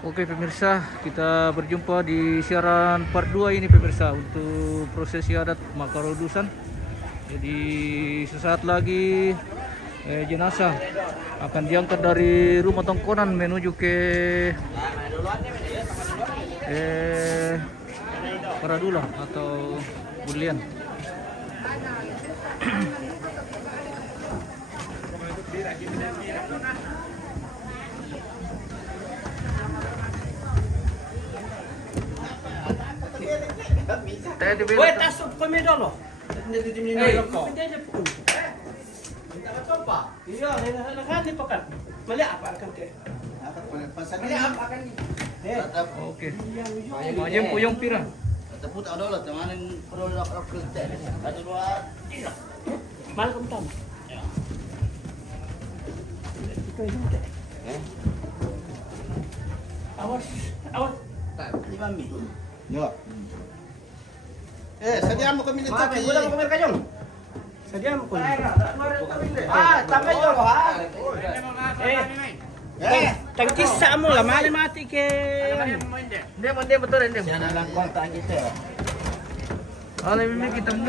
Oke pemirsa, kita berjumpa di siaran part 2 ini pemirsa untuk prosesi adat Makarodusan. Jadi sesaat lagi jenazah akan diangkat dari rumah tongkonan menuju ke Paradula atau Bulian. Wait, tasok kami dulu. Iya, nakani pa kan. Mali apa kan ke? Mali apa kan? Oke. Majem puyong pira. Tapos ano lang, tamanin pro na kerja. Ada dua. Mal kum tam. Ito yun. Awas, awas. Lima mi. Ya. Sediaan mo kami nito. Wala mo kamera kayo. Sadia mo ko. Tama yun ha. Tangkis sa mo lah, mali mati ke. Hindi betul hindi. Yan na lang konta kita. Alay mimi kita mo.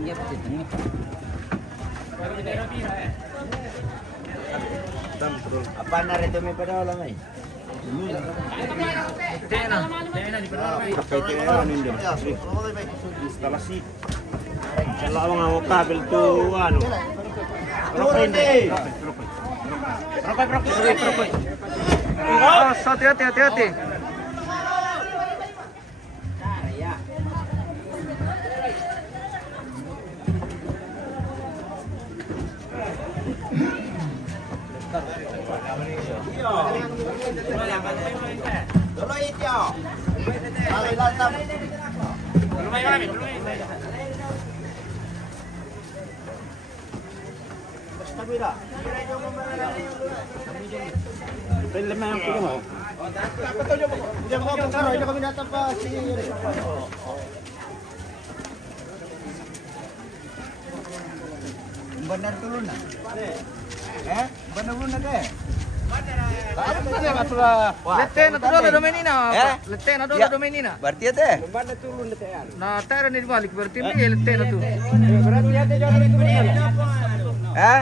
Ingat kita. Apa na rito may padala may? Instalasi. Kalau ang mga kabel to ano. Propay. Hati-hati. Dolo itu. Alay lantam. Basta bira. Pwede naman ang puno mo. Diyan mo kung karo, hindi kami natapa si Bandar turun na. Bandar turun na kaya. Lette na tulo na domenina. Lette na tulo domenina. Berarti ya teh? Na tera ni balik berarti ni lette na tu. Hah?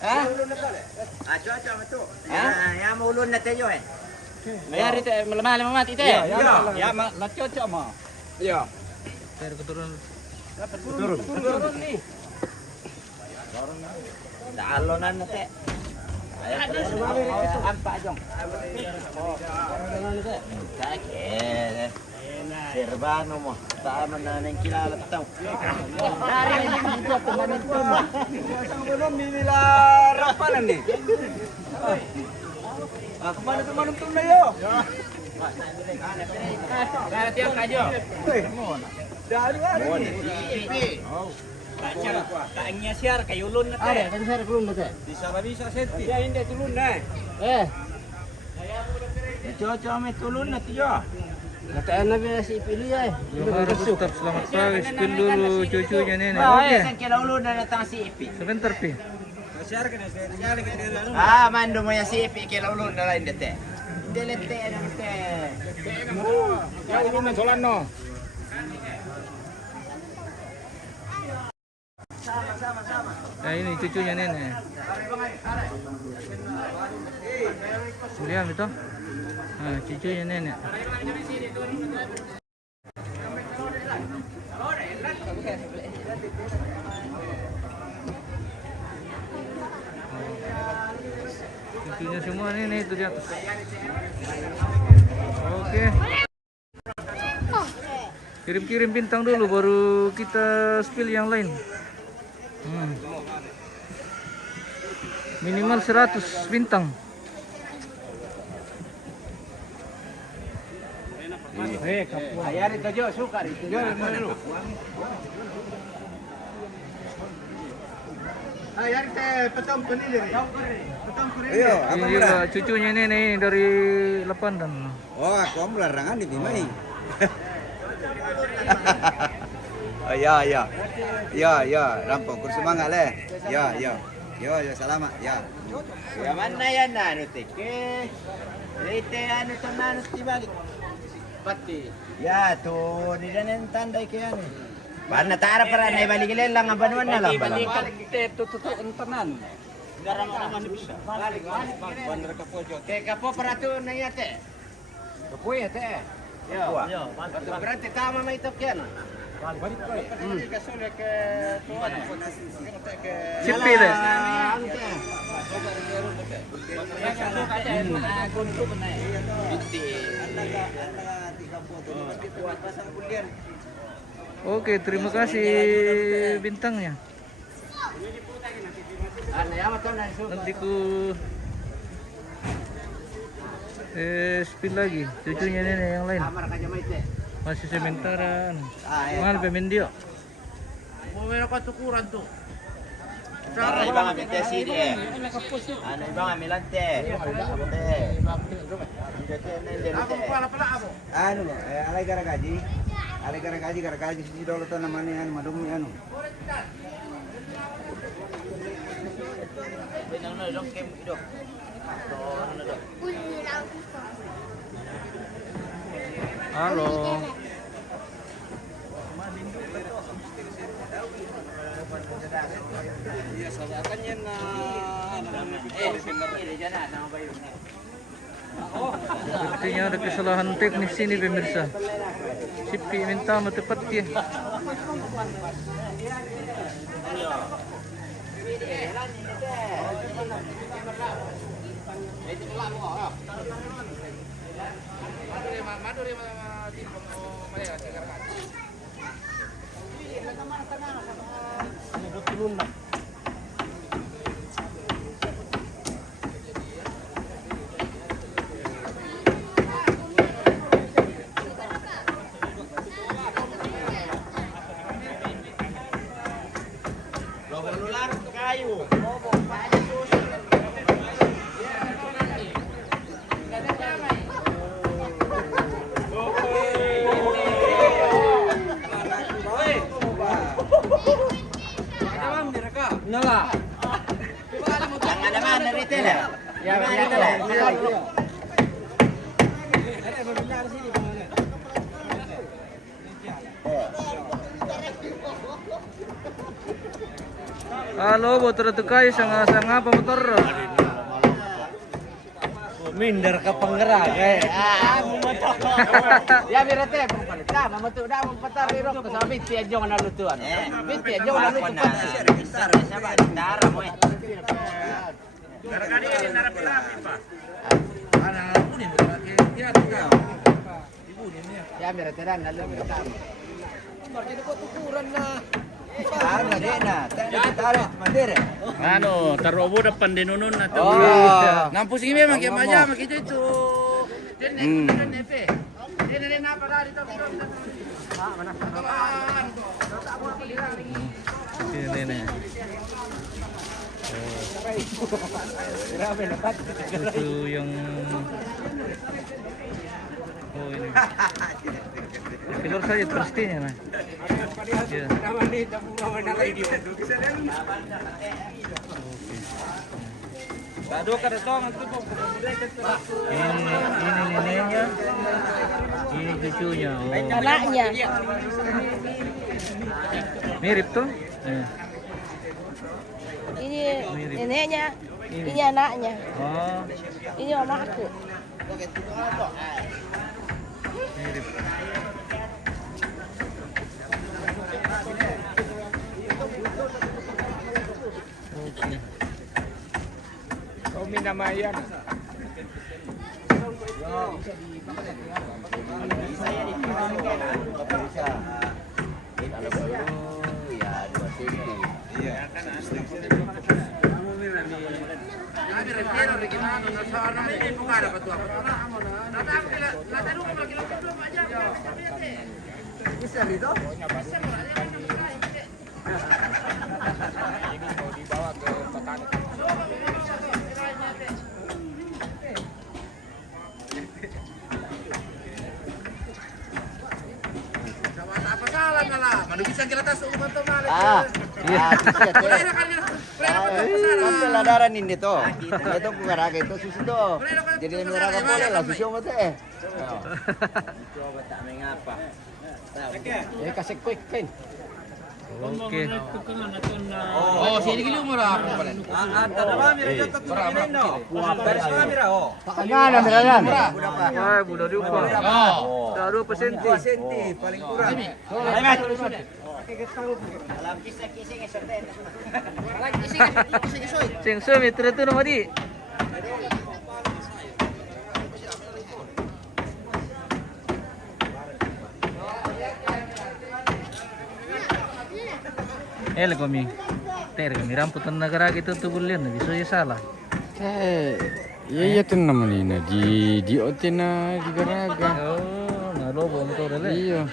Hah? Aco itu. Ya mau ulun na tayo eh. Mayari te malamali mamati te. Ya, Lacho mo. Iya. Tera keturun. Turun ni. Dalonan na te. Ampa jong. Sakit. Serbano mo. Tama na nang kilala taw. Dari ni dito teman itu. Sang belum nilarapan ni. Kemana teman itu na yo? Tiap kajo. Kaangnya siar kay ulun na te. Ada kan saya belum ada. Bisa senti. Ya hindi tulun na. Coco ame tulun na tiyo. Nataan na ba si Pili ay? Harus tetap selamat pagi. Spill dulu cucunya nenek. Oh, Oke. sang kila ulun na natang si Ipi. Sebentar pi. Mando mo ya si Ipi kila ulun na lain dete. Delete na dete. Ya ulun na solan no. Nah ini cucunya nenek. Lihat itu. Nah, cucunya nenek. Cucunya semua nenek itu di atas. Oke. Kirim-kirim bintang dulu baru kita spill yang lain. Minimal 100 bintang. Ayari tojo suka itu. Ayari teh petom penili. Ayo, apa Ini murah? juga cucunya ini nih dari Lepandan. Oh, aku ang larangan di Bimay. Oh, ya, ya. Ya, ya, rampok. Kursumangat leh. Ya, ya. Yo, yo, salamat. Ya. Ya mana ya nanu teke? Lete anu to nanu tibalik. Pati. Ya, tuh di danen tandai ke anu. Barna tara para na ibalik lang ang banuan na lang. Balik Ito totoo ang tanan. Garang naman bisa. Balik. Bandar ka po jod. Ke kapo para tu na yate. Kapoy ate. Yo. Berarti tama may ito kyan. Sipi deh. Oke, terima kasih bintangnya. Nanti ku spill lagi cucunya ini yang lain. Masih sementara mahal pemendio. Tara ibang amite sini eh. Ano ibang amilante. Ano mo? Alay garagaji. Alay garagaji sini dolo to naman ni ano madumi ano. Halo. Sepertinya ada kesalahan teknis ini pemirsa. Sipi minta tepat ya. Jangan naman narito na. Ya, narito na. Halo, motor tukay sanga pemotor. Minder ka panggerak eh. Ya birate pagpalita, mamato da mo patari ro sa biti adyo na lutuan. Biti adyo na lutuan. Tara mo eh. Ya birate dan na lutuan. Tara na din na. Tara, mandire. Ano, tarobo na pandinunun na to. Oh. Nampus kami magia makita itu. Ini. Itu yang ini. Keluar saja pastinya nah. Ya. Ini neneknya, ini cucunya. Oh. Anaknya. Mirip tuh. Ini Mirip. neneknya. Ini anaknya. Oh, Ini anakku. mirip. Oke. Kau minta mayan. Iya. Sampai ladaran ini tuh. Itu bukan raga itu susu tuh. Jadi lebih raga boleh lah susu mah teh. Coba tak mengapa. Ya kasih quick kan. Oke. Oh, sini dulu murah. Tangan ambilan. Wah, budak diupah. Dah 2 senti. Paling kurang. Sing sumi tu nama di. Kami. Kami ramputan negara gitu tuh bulian, bisa ya salah. Iya tuh namanya di otina di garaga. Oh, nah lobo motor le. Iya.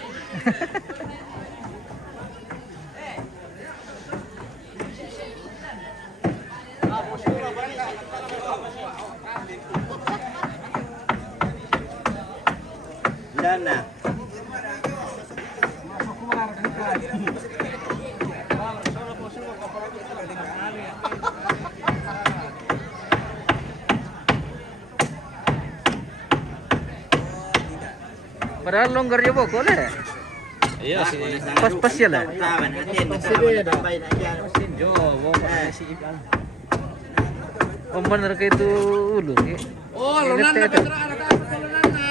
Dana. Padahal longgar je bokol le. Iya sih. Pas ya le. Kawan, hati-hati. Tambahin aja. Jo, bawa si ikan. Oh bener ke itu ulu. Oh, lunan na Pedro, anak apa lunan na?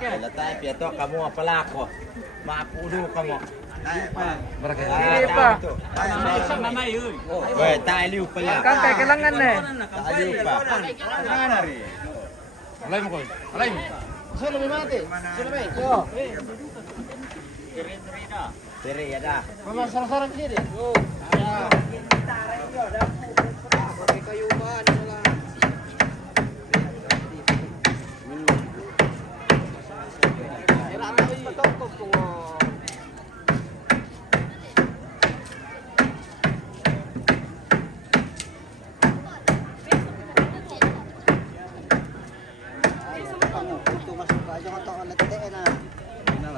Letak piato kamu apa lako? Maapu dulu kamu. Ini pa. Weh, tak liu pala. Kan kay kailangan ne. Tak liu pa. Alay mo ko. Alay mo. Sino may mati? Sino may? Jo. Tiri ya dah. Mama sarang-sarang sini. Oh.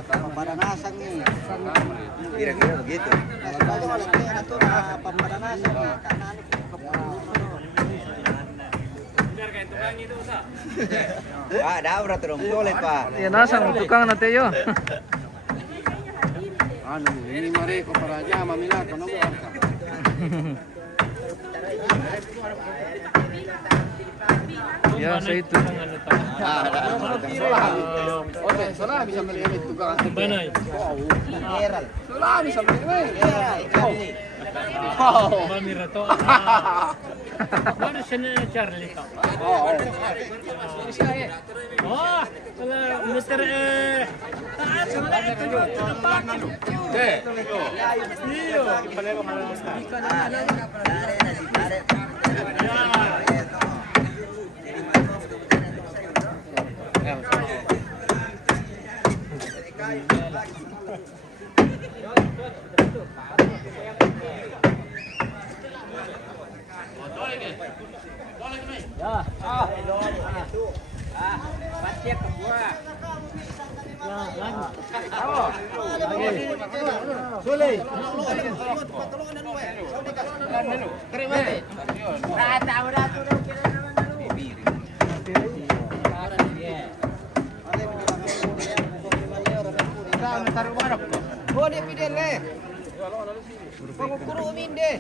Pampanasan nih. Kira-kira begitu. Kalau latihan itu pampanasan nih. Pak, dah berarti dong boleh Pak. Ya nasang tukang na tayo. Ano, ini mari ko para aja mamila ko no. Ya, sa itu. Oke, soalnya bisa melihat itu kan. Banay. General. Soalnya bisa melihat. Mamira to. Ano siya na Charlie to? Oh, wala Mr. Taas wala ito yung tinapakan. Iyo. Oh, dia pidel le. Pangukuro uminde.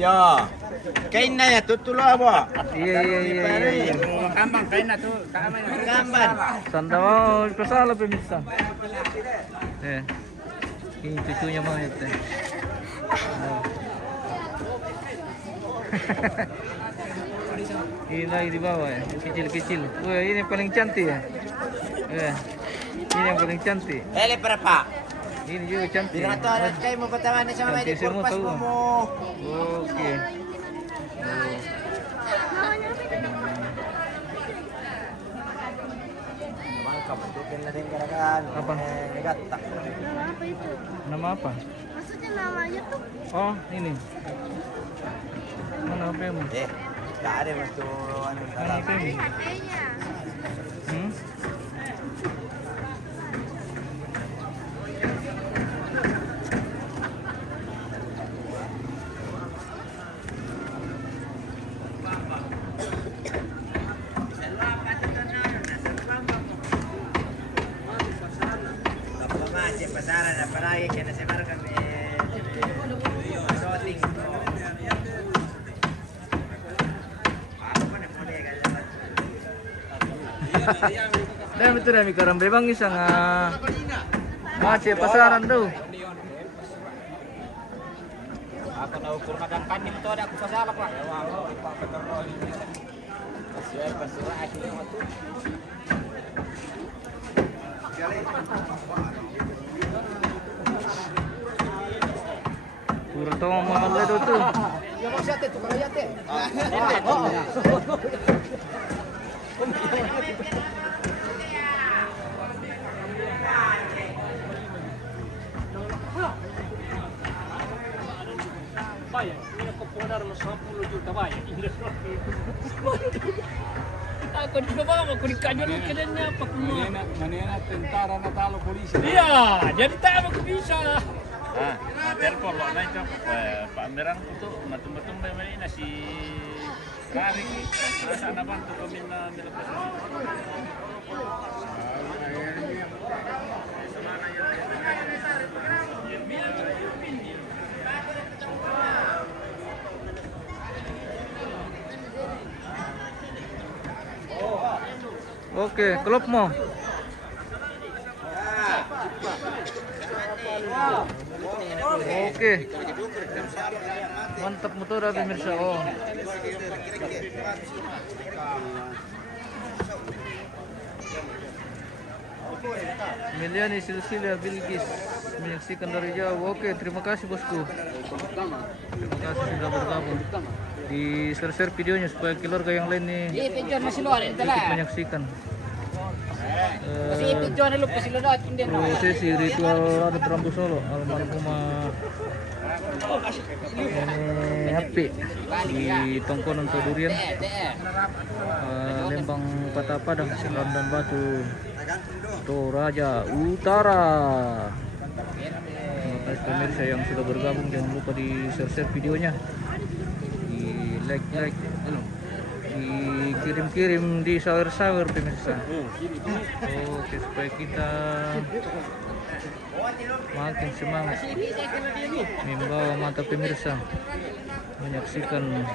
Ya. Kain na ya tutulo apa? Iya. Kambang kain na to. Gambar. Sandaw pasala pemisa. Ini cucunya mga ito. Ini lagi di bawah ya, kecil-kecil. Wah, ini paling cantik ya. Ini yang paling cantik. Ele para Pak. Ini juga cantik. Binato alat kayo mo patawan sa mga Cantik semua kurpas tahu. mo. Oke. Apa? Nama apa itu? Nama apa? Maksudnya nama YouTube? Oh, ini. Mana HP-mu? Tak ada mas tu anu Mana salah. HP-mu? HP-nya. Hmm? Masih pasaran apa lagi kena sebarkan shooting. Dan itu dah mikaram bebang isang macet pasaran tu. Ako na ukur na kang kanin to ada aku sasalak lah. Siya pasira ako yung atu. Puro to mga ledo tu. Yung ko siya te, tukara te. Bayar, ini aku punar lo 10 juta bayar. Ako di bawah aku dikajol kedennya apa kuno. Manena tentara natalo polisi. Iya, jadi tak aku bisa. Telepon lo na ito. Pameran ko to. Matum-matum ba may na si Rari. Nasa naman to kami na nilabas. Okey, klub mo. Okey. Mantap motor dah pemirsa. Oh. Miliani Silsila Bilgis menyaksikan dari jauh. Oke, terima kasih bosku. Terima kasih sudah bergabung. Di share videonya supaya keluarga yang lain nih Di video masih luar itu ikut lah. menyaksikan. Masih video na lu pasilo na hindi na. Prosesi ritual adat Rambu Solo almarhumah Nenek Happy di Tongkonan Todurian, Lembang Kota Padang, Landan Batu, Toraja Utara. Terima kasih pemirsa yang sudah bergabung, jangan lupa di share videonya, di like, dikirim-kirim di sawer pemirsa. Oke, supaya kita makin semangat membawa mata pemirsa menyaksikan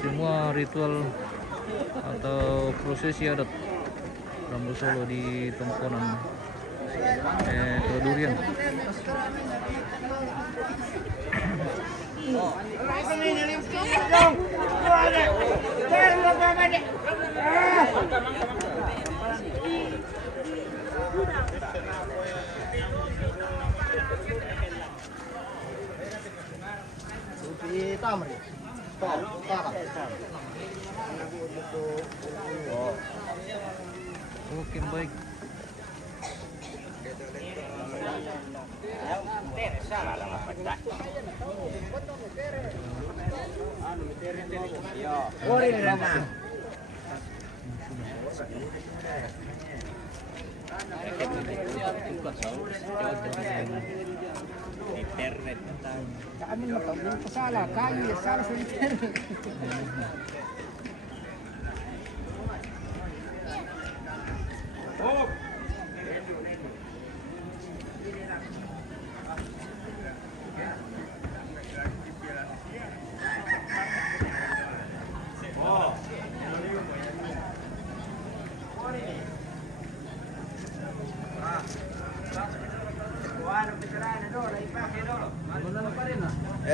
semua ritual atau prosesi adat Rambu Solo di Tongkonan Todurian. Oke, baik.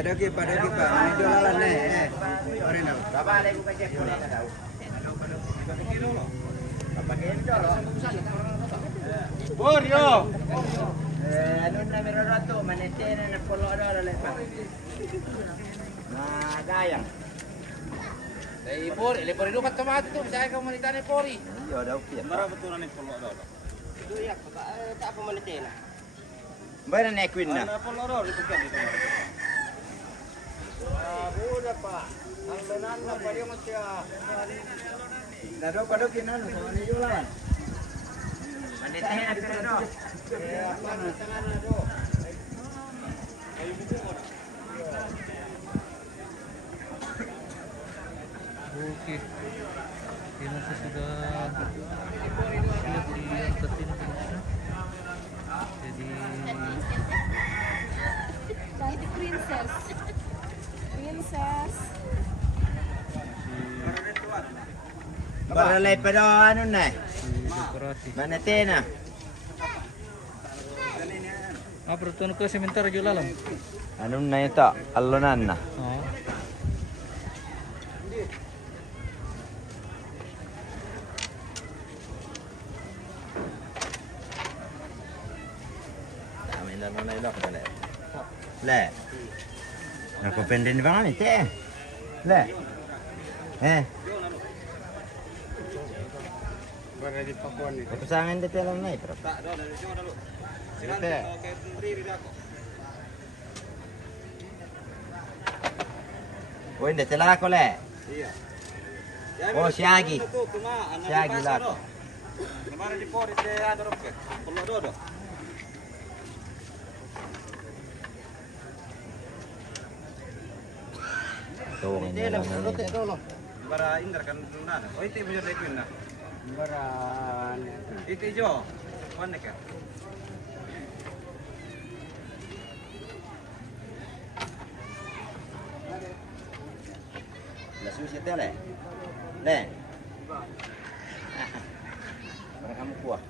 Dogi pa. Medyo lalan Orin daw. Babalik ko kasi ko na daw. Papakin dolo. Boryo. Ano na meron rato, manitena na pulo dolo lepas. Dayang. Pori, lepori lupat sama tu, saya kamu manitane pori. Iya daw piya. Mara betul ni polo daw. Tak apa mana cina. Bayar na equin na. Udah pak. Ang benar na pa yung siya. Dado padokin ano sa ni jualan. Manitay na pero. Oke. Ini sudah siap diangkatin pemirsa. Jadi Cantik princess. Princess. Para lay pa daw ano na. dekorasi. Manate na. Ah, pertuan ke sementara jualan. Ano na ito? Alonan na. Oh. Amin na muna ilo ka le. Le. Nakopenden ba nga ite? Le. Pakusangan dito lang na ito. Dito. Oh, hindi sila ako le. Oh, Shaggy. Shaggy lang. Tuwang niya lang. Bara indar kan na. O ite mo yung requin na. Bara. Ite jo. Mana ka? La susi ito le. Le. Para kamu kuah.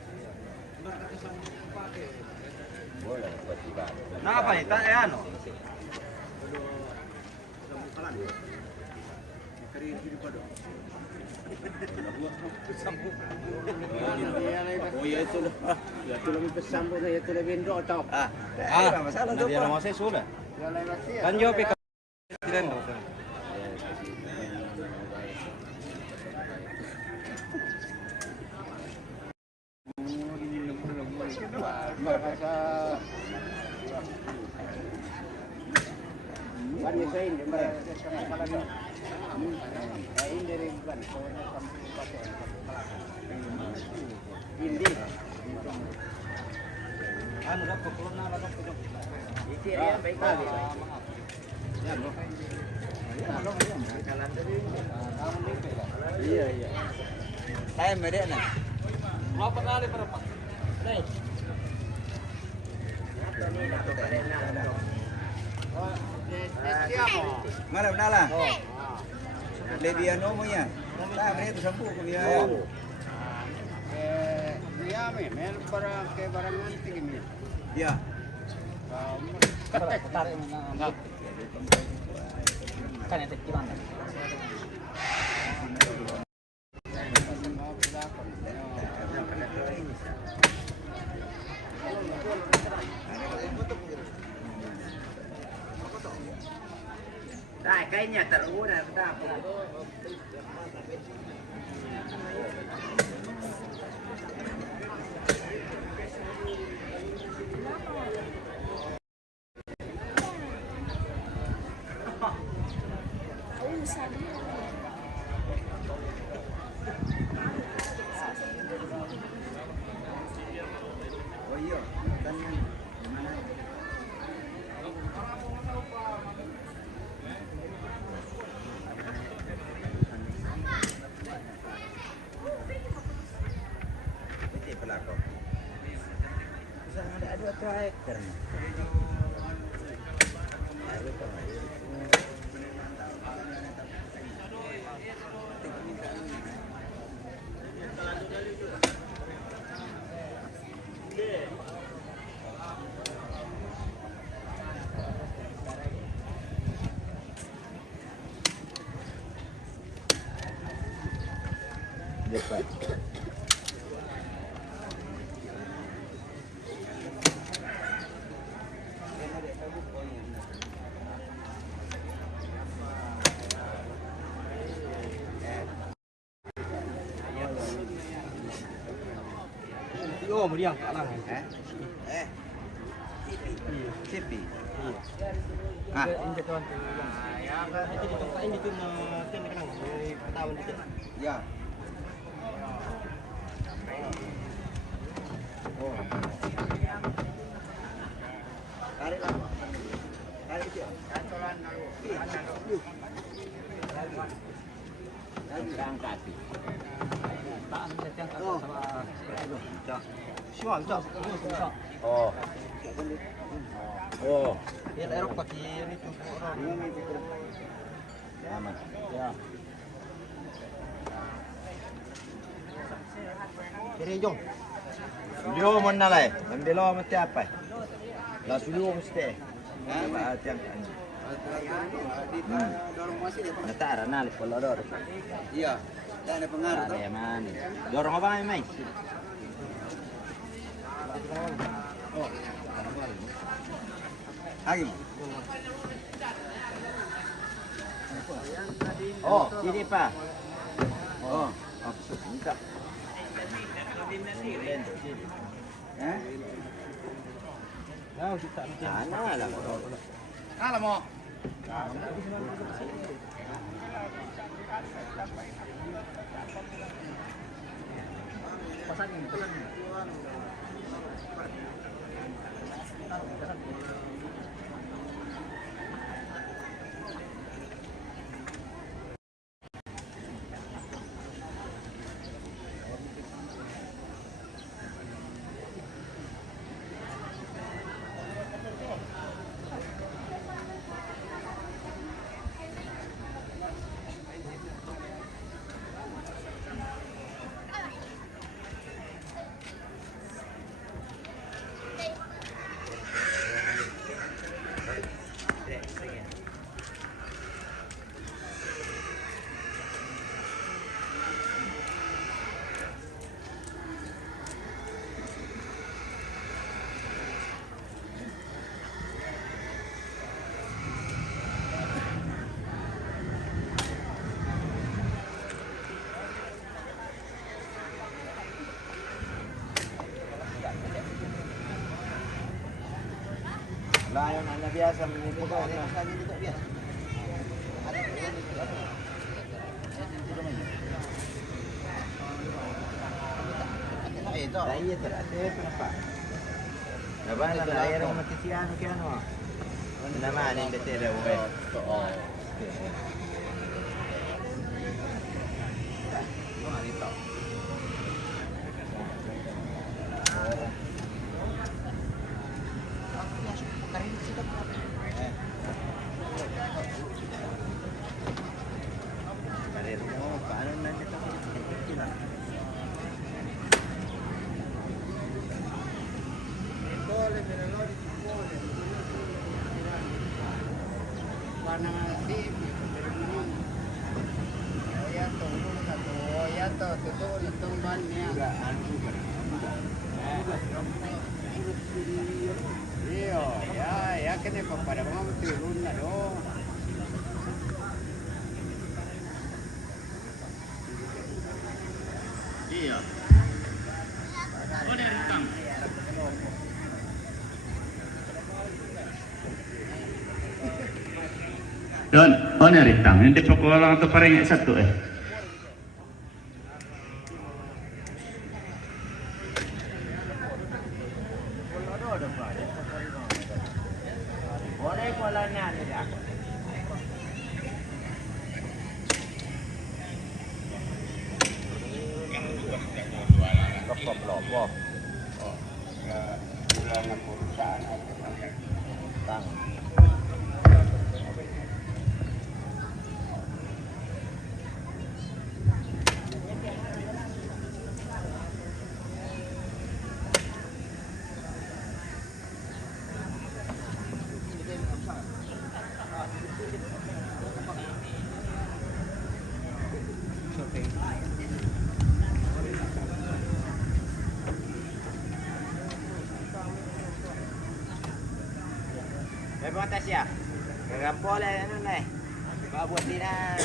Boleh buat tiba. Na apa ni? Ta ano? Oh ya itu lah. Ya itu lebih bersambung ya itu lebih ndok top. Masalah tu Dia apa? mau saya sudah. Ya lain mati. Kan jo pe tidak no. Bahasa Ban ni saya ini mereka malam ini. Ini dari ban. Ini. Ano dapat kalau na dapat ko. Iki dia baik kali. Iya iya. Time ada na. Berapa kali para pak? Mana benala? Lebih ano mo yan? Tayo rin ito 10 kung yan. Dia men barang ke barang nanti gini. Ya. Kan yang gimana? Nah, kayaknya teruna kita. Oh iya, kan gimana? Ini pelakon. Bisa ada 2 hektar. Depan. Yo. Yo, meriang kat lang. Sipi. Ah. Ini tuan. Ya, itu di tempat ini tu tem kenang. Tahun dikit. Ya. Oh. Tarik lah. Tarik dia. Kantoran lalu. Angkat. Oh. Siapa tu? Oh. Oh. Dia erok pakai ini tu. Aman. Ya. Kiri jom. Studio mana lah? Ambil lo mesti apa? Lah studio mesti. Tiang. Natara na polodor. Iya. Dan ada pengaruh tu. Ya man. Dorong apa mai? Lagi. Oh, sini Pak. Oh. Minta. Eh? Sana lah. Kalah mo. Layon anda biasa menyebukan Ito. Iya terasa kenapa? Laban na air ang matisiano kaya ano. Ano naman yung betera uwe. Karir mo, paano na dito? Iya. Oh, dari hutang. Don, oh dari hutang. Hindi pa ko lang ito parang satu eh. Boleh kolanya tidak? Lopo. Tang. Memang atas ya? Kerampol ano na eh. Babuat din na.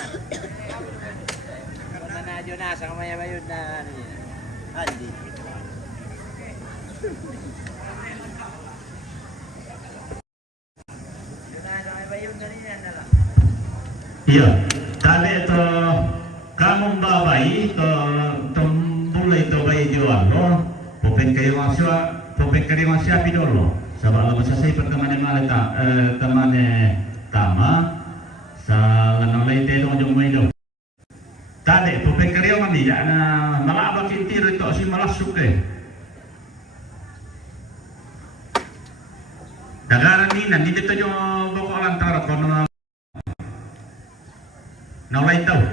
Kung na nadyo na sa kamaya-bayod na ano yun. Andi. Iya, tadi itu kamu babai to mulai to bayi jual lo, popeng kayu masih api dulu. Sebab lo saya pertemuan maleta teman tama sa lanolai te dong jom itu. Tadi popeng kayu mandi ya na malah bakin tiru itu si malah suke. Dagaran ini nanti itu jo bokok lantar kono. Nolai tahu.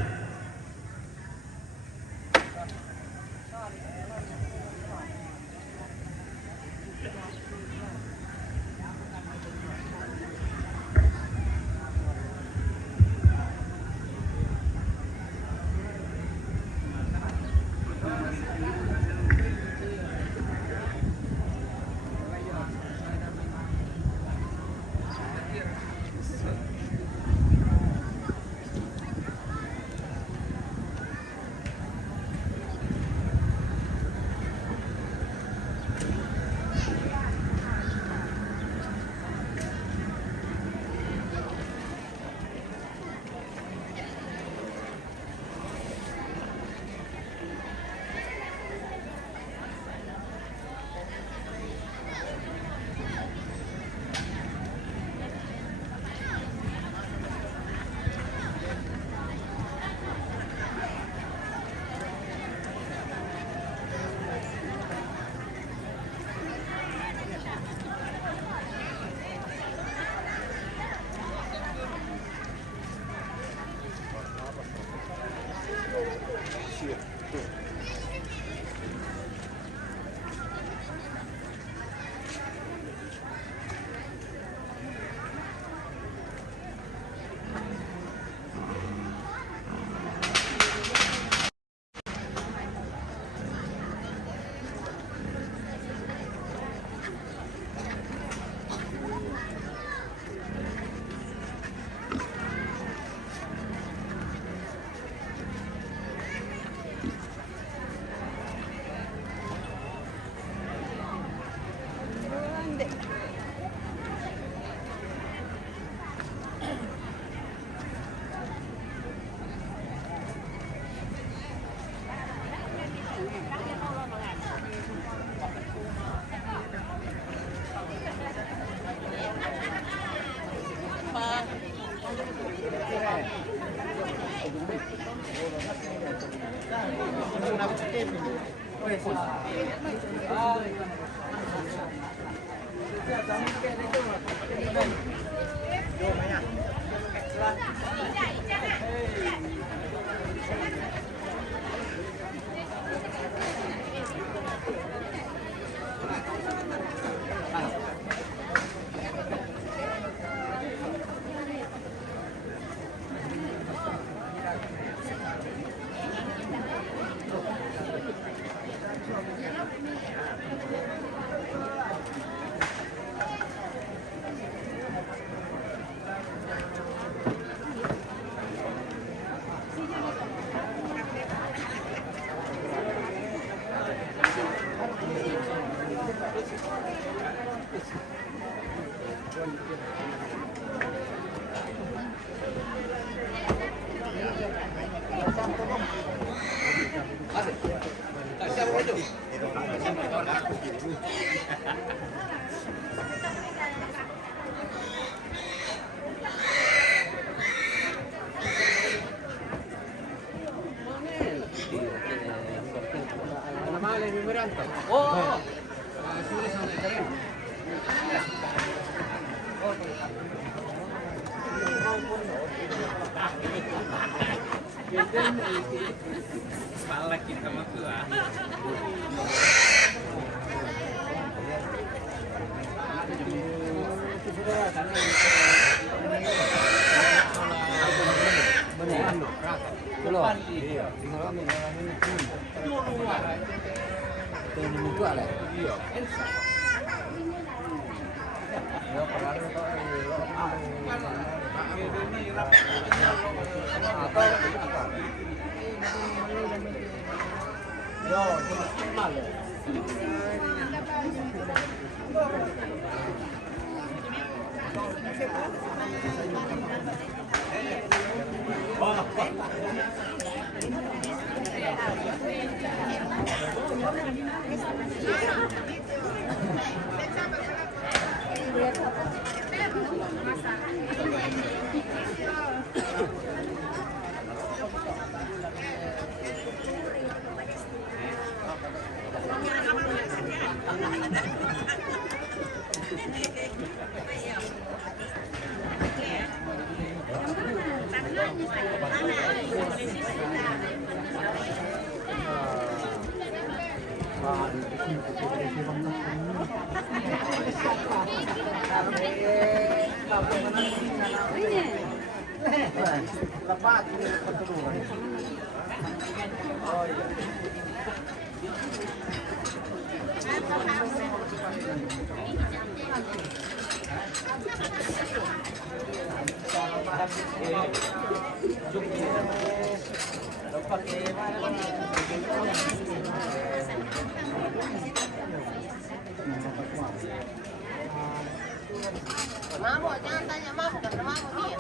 Mabuk, jangan tanya mabuk, karena mabuk dia.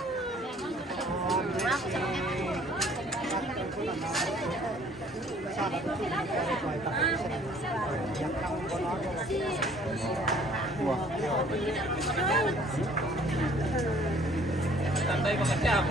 Mabuk sama Santai pengecap.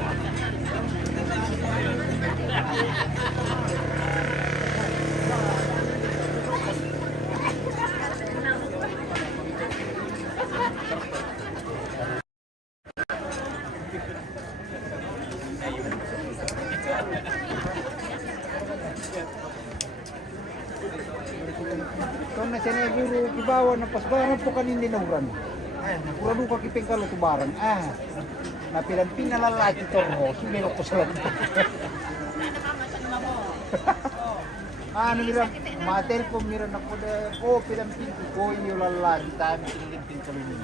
Kung na siya guru kibawa na pasbaran po kanin dinauran. Ay, nakurado ka kipeng kalo tubaran. Napilan pinalalaki to ro, sumelo ko sa lahat. Ano mira, matel po mira na ko de, pilang pinto ko yung lalaki tayo pinilimpin ko rin.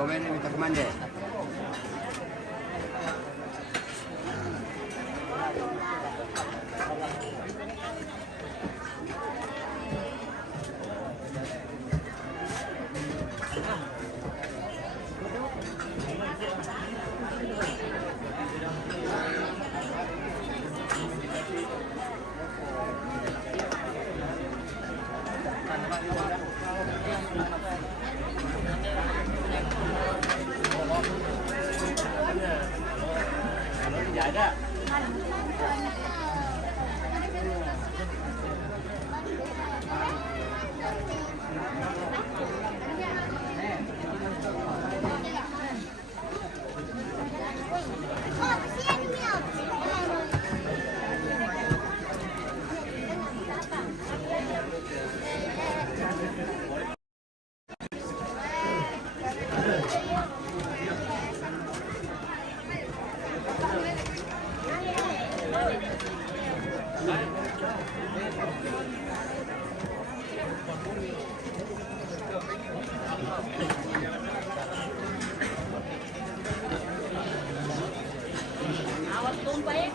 Oh, ini minta kemana? tumpah.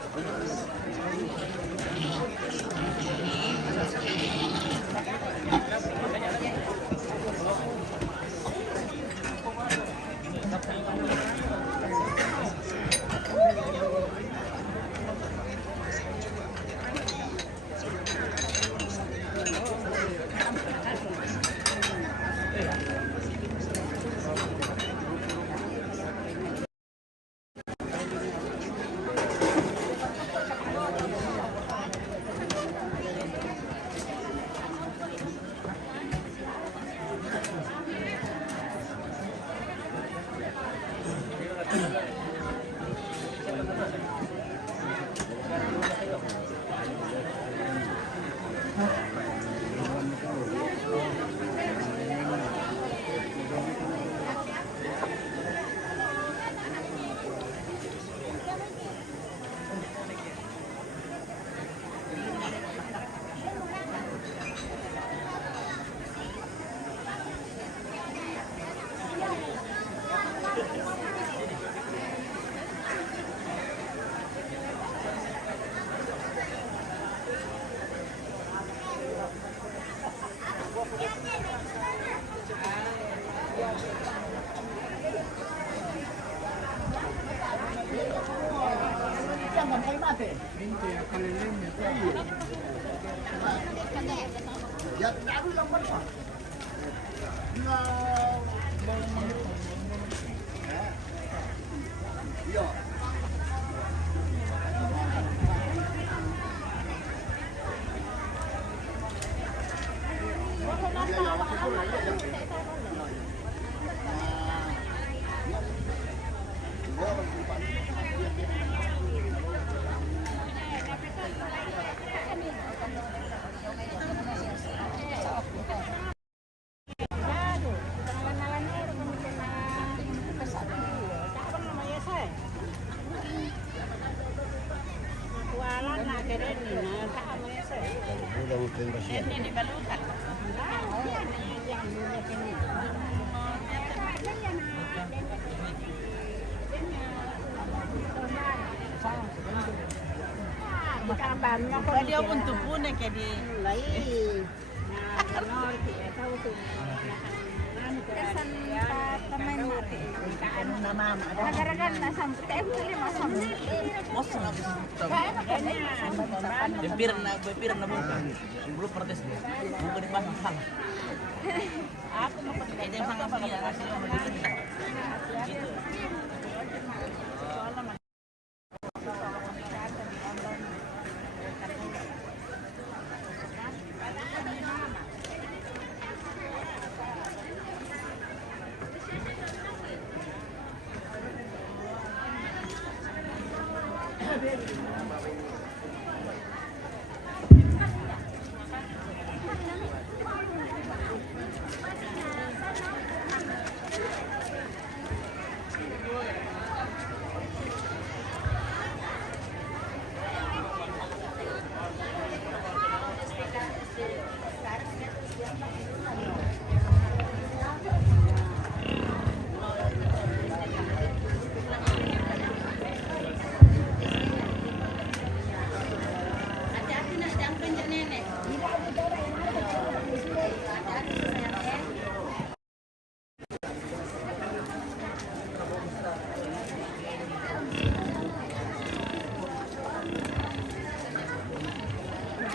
Dia pun tupune kayak di Bepir na bukan. Belum protes dia. Bukan di pasang. Aku mau pakai dia sangat dia kasih gitu.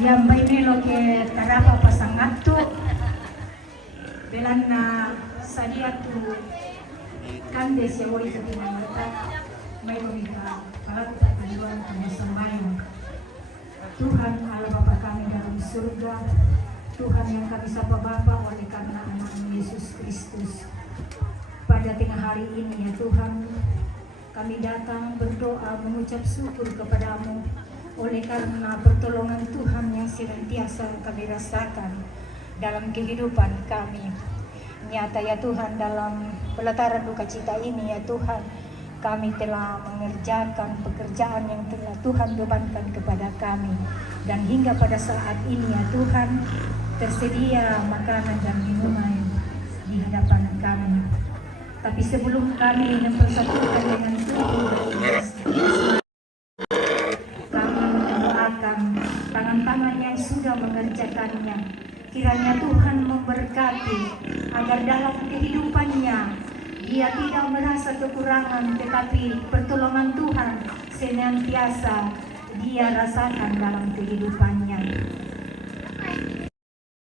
Yang baini lo ke tarapa pasangat tu belan na sadia tu kande sewa itu di mata mai logika kalau tujuan sembahyang Tuhan Allah Bapa kami dalam surga, Tuhan yang kami sapa Bapa oleh karena anak Yesus Kristus. Pada tengah hari ini ya Tuhan, kami datang berdoa mengucap syukur kepadamu oleh karena pertolongan Tuhan yang senantiasa kami rasakan dalam kehidupan kami. Nyata ya Tuhan, dalam pelataran duka cita ini ya Tuhan, kami telah mengerjakan pekerjaan yang telah Tuhan bebankan kepada kami. Dan hingga pada saat ini ya Tuhan, tersedia makanan dan minuman di hadapan kami. Tapi sebelum kami mempersatukan dengan Tuhan, tangan-tangan yang sudah mengerjakannya, kiranya Tuhan memberkati agar dalam kehidupannya dia tidak merasa kekurangan, tetapi pertolongan Tuhan senantiasa dia rasakan dalam kehidupannya.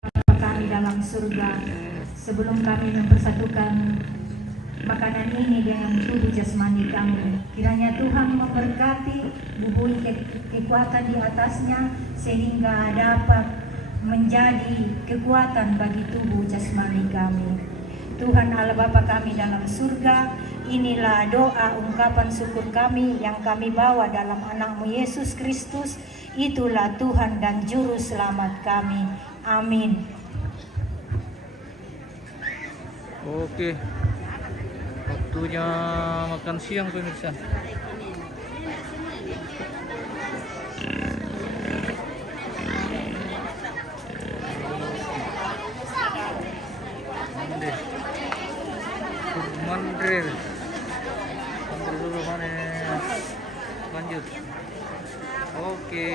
Bapa kami dalam surga, sebelum kami mempersatukan makanan ini dengan tubuh jasmani kami, kiranya Tuhan memberkati, bubuhi kekuatan di atasnya sehingga dapat menjadi kekuatan bagi tubuh jasmani kami. Tuhan Allah Bapa kami dalam surga, inilah doa ungkapan syukur kami yang kami bawa dalam anakmu Yesus Kristus, itulah Tuhan dan Juru Selamat kami. Amin. Oke, waktunya makan siang pemirsa. Mandril dulu mana lanjut. Oke.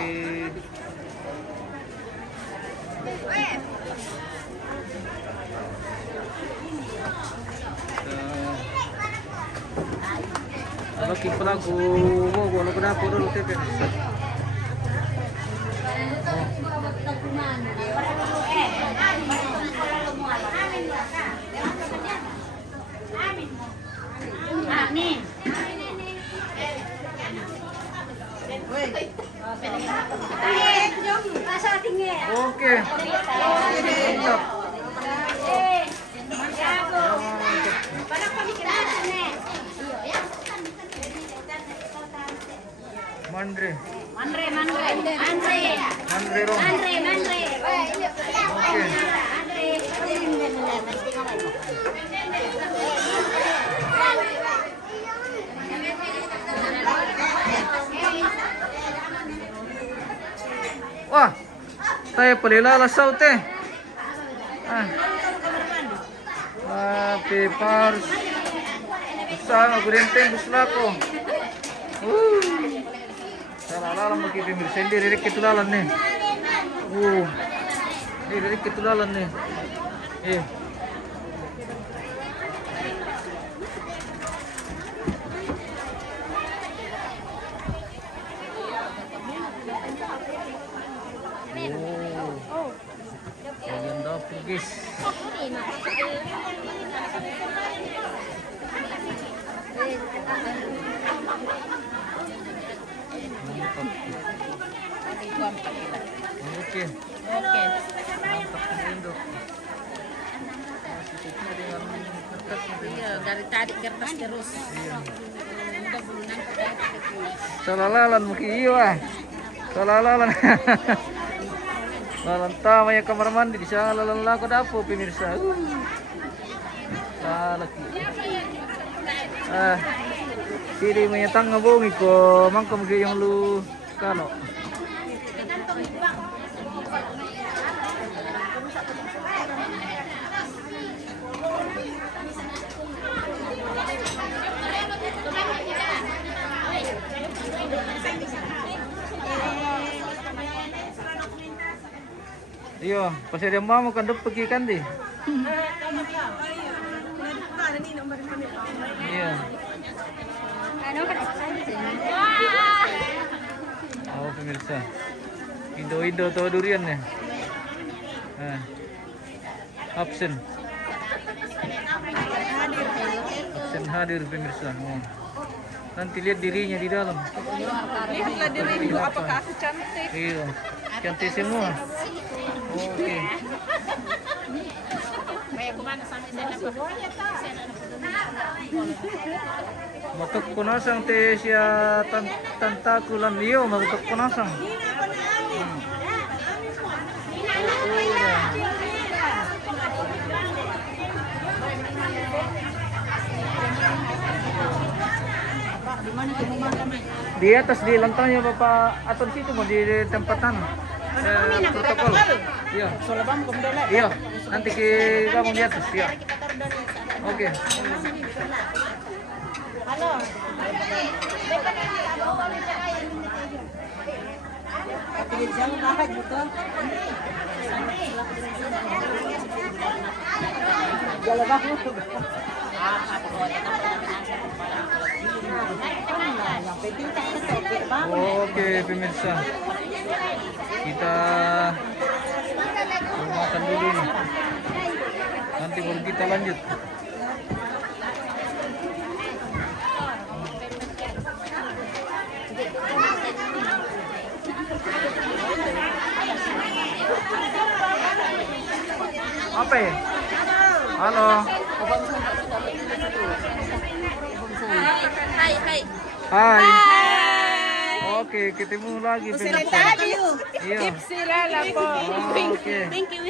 Bagi pelaku, mau ke dapur dulu, Oke. Mantap. Mandre. Mandre, Mandre, Mandre, Mandre Rom. Mandre, Mandre. Oke. Wah, saya pelila lasau teh. Pepars. Sama gurente buslako. Salah magi pemirsa ini dari ketulalan nih. Ini dari ketulalan nih. Bagian dapur guys. Oke. Mantap Indo. Masih dengan kertas. Iya, dari tadi kertas terus. Salalalan mungkin iya. Salalalan. Lalan tamanya kamar mandi di sana lalan lako dapur pemirsa. Laki. Sini menyetang ngabungi ko mangkom ke yang lu kano. Iya, pas ada mau kan pergi kan di. Iya. Oh pemirsa, Indo atau durian ya. Absen hadir pemirsa. Nanti lihat dirinya di dalam. Lihatlah diriku, apakah aku cantik? Iya, cantik semua. Oke. Matok kunasang teh siya tantakulan liyo matok kunasang. Di atas di lantainya Bapak atau di situ mau di tempatan protokol. Iya. Iya. Nanti kamu di atas ya. Oke. Halo. Oke pemirsa, kita makan dulu nih, nanti baru kita lanjut. Apa ya? Halo. Hai. Oke, ketemu lagi pemirsa. Iya. Oke. Thank you.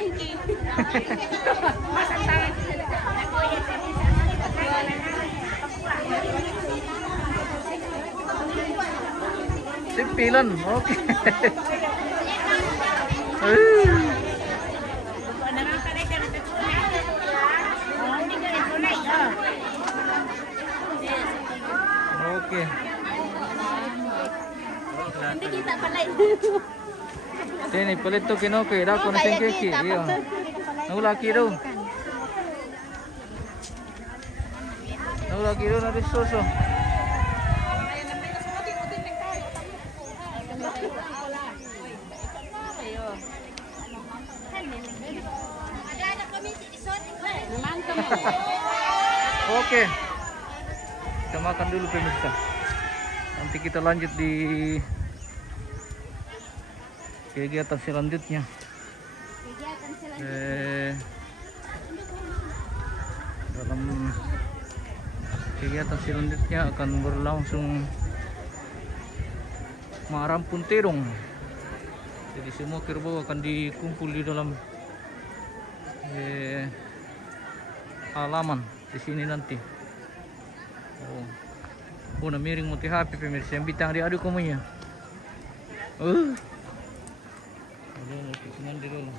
Sempilan. Oke. Oke. Hindi kita pala. Sini palit to kinoke daw kono sing keki. Iya. Nulaki daw. Nulaki daw na disoso. Oke. Kita makan dulu pemirsa. Nanti kita lanjut di kegiatan selanjutnya. Dalam kegiatan selanjutnya akan berlangsung marampun terong. Jadi semua kerbau akan dikumpul di dalam halaman di sini nanti. Oh, miring muti HP pemirsa yang bintang diadu kamunya. Udah mau di dulu.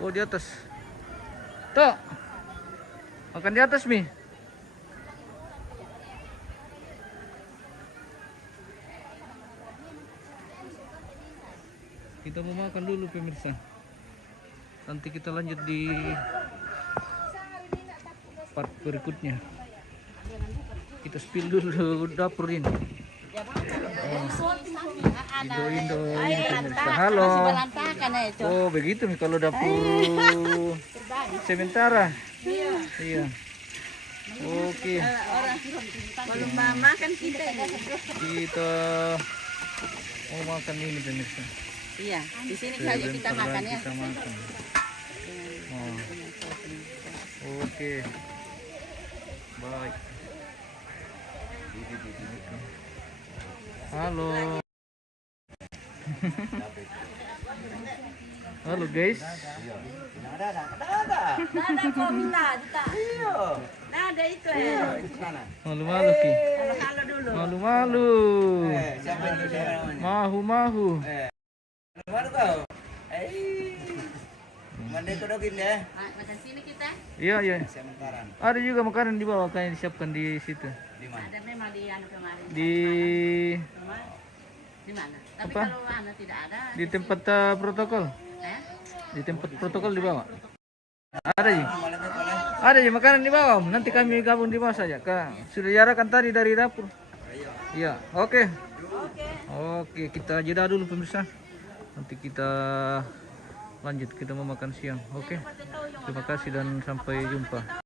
Oh, di atas. Tuh. Makan di atas, Mi. Kita mau makan dulu pemirsa. Nanti kita lanjut di part berikutnya. Kita spill dulu dapur ini. Indo pemirsa. Halo. Oh begitu nih kalau dapur sementara. Iya. Oke. Kalau makan kita Kita mau makan ini pemirsa. Iya, di sini saja kita makan ya. Kita makan. Oh. Oke. Baik. Halo. Halo guys. Nada kau minta, nada itu ya. Malu-malu Ki. Halo dulu. Malu-malu. Mahu-mahu. Malu kau. Mandi kodokin deh. Makan sini kita. Iya, iya. Sementaran. Ada juga makanan di bawah kayak disiapkan di situ. Di mana? Ada memang di anu kemarin. Di mana? Tapi Apa? kalau anu tidak ada. Di tempat protokol. Di tempat protokol di bawah. Ada sih. Ada sih makanan di bawah. Nanti kami gabung di bawah saja. Sudah diarahkan tadi dari dapur. Iya, oke. Oke, kita jeda dulu pemirsa. Nanti kita lanjut, kita mau makan siang. Oke. Terima kasih dan sampai jumpa.